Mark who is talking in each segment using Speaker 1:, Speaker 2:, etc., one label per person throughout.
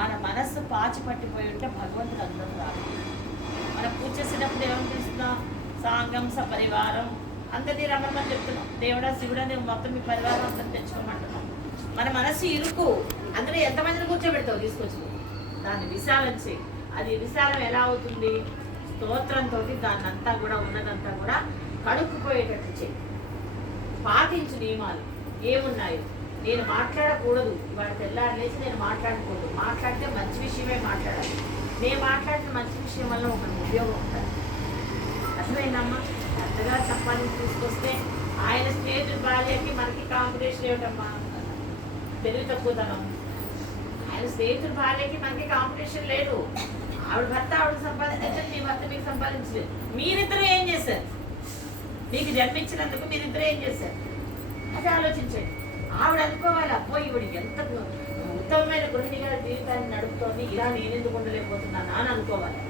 Speaker 1: మన మనస్సు పాచి పట్టిపోయి ఉంటే భగవంతుడు అందరూ రాదు మనం పూజ చేసేటప్పుడు ఏమనిపిస్తున్నాం సాంగం సపరివారం అందరినీ రమ్మని చెప్తున్నాం. దేవుడా శివుడా నేను మొత్తం మీ పరివారం అంతా తెచ్చుకోమంటున్నాం మన మనస్సు ఇరుకు. అందులో ఎంతమందిని కూర్చోబెడతావు? తీసుకొచ్చి. దాన్ని విశాలం చేయి. అది విశాలం ఎలా అవుతుంది? స్తోత్రంతో దాన్ని అంతా కూడా ఉన్నదంతా కూడా కడుక్కుపోయేటట్టు చేయి. పాటించు నియమాలు. ఏమున్నాయి? నేను మాట్లాడకూడదు. ఇవాళ తెల్లారి లేచి నేను మాట్లాడకూడదు. మాట్లాడితే మంచి విషయమే మాట్లాడాలి. నేను మాట్లాడిన మంచి విషయం వల్ల ఒక ఉపయోగం ఉంటుంది అర్థమైందమ్మా? పెద్దగా సంపాదించి తీసుకొస్తే ఆయన స్నేహితుడు భార్యకి మనకి కాంపిటీషన్ ఏమిటమ్మా? తెలివి తక్కువతనం ఆయన స్నేహితుడు భార్యకి మనకి కాంపిటీషన్ లేదు. ఆవిడ భర్త ఆవిడ సంపాదించలేదు మీ భర్త మీకు సంపాదించలేదు. మీరిద్దరూ ఏం చేశారు? మీకు జన్మించినందుకు మీరిద్దరూ ఏం చేశారు? అది ఆలోచించండి. ఆవిడ అనుకోవాలి అబ్బో ఈవిడ ఎంత ఉత్తమమైన గృహిణిగా జీవితాన్ని నడుపుతోంది? ఇలా నేను ఎందుకు ఉండలేకపోతున్నానా? అని అనుకోవాలి.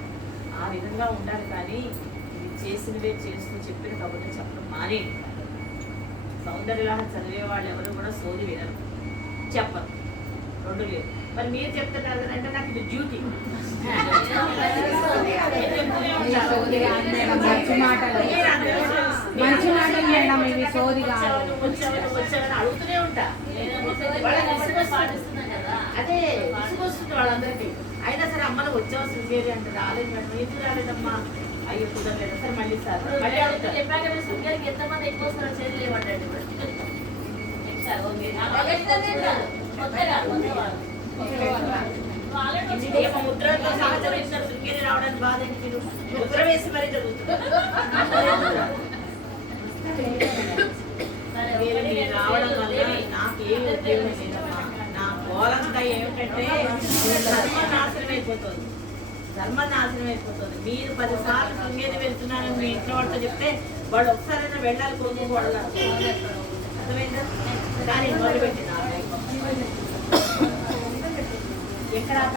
Speaker 1: ఆ విధంగా ఉండాలి కానీ ఇది చేసినవే చేస్తూ చెప్పిన కాబట్టి చెప్పడం మానేయండి సౌందర్యలాహ చదివే వాళ్ళు ఎవరు కూడా సోది వినరు. చెప్పరు. రెండు లేదు. మరి మీరు చెప్తున్నారు కదంటే నాకు ఇది డ్యూటీ.
Speaker 2: మంచి మాటలు మేడం ఇవి సోది కాదు.
Speaker 1: అడుగుతూనే ఉంటా అదే విసుగొస్తుంది వాళ్ళందరికీ అయినా సరే అమ్మలు వచ్చావు శృంగేరి అంటే రాలేదు మేడం ఎందుకు రాలేదమ్మా అయ్యో కుదరలేదు సరే మళ్ళీ సార్ మళ్ళీ అడుగుతా
Speaker 3: చెప్పాక మీరు శృంగేరికి ఎంతమంది ఎక్కువ వస్తారో చేయలేమంటాడు
Speaker 1: ముద్ర ఏమో ముద్రతో శృంగేరి రావడానికి బాధ ముద్ర వేసి మరీ జరుగుతుంది మీరు మీరు రావడం వల్ల నాకు ఏమి ఉపయోగం లేదమ్మా నా గోలంతా ఏమిటంటే ధర్మం అయిపోతుంది ధర్మం అయిపోతుంది మీరు పదిసార్లు కృంగేది వెళ్తున్నారని మీ ఇంట్లో వాళ్ళతో చెప్తే వాళ్ళు ఒకసారైనా వెళ్ళాలి కోరుకోకూడదు అర్థమైందా? కానీ మొదలు మొదలుపెట్టిన ఎక్కడ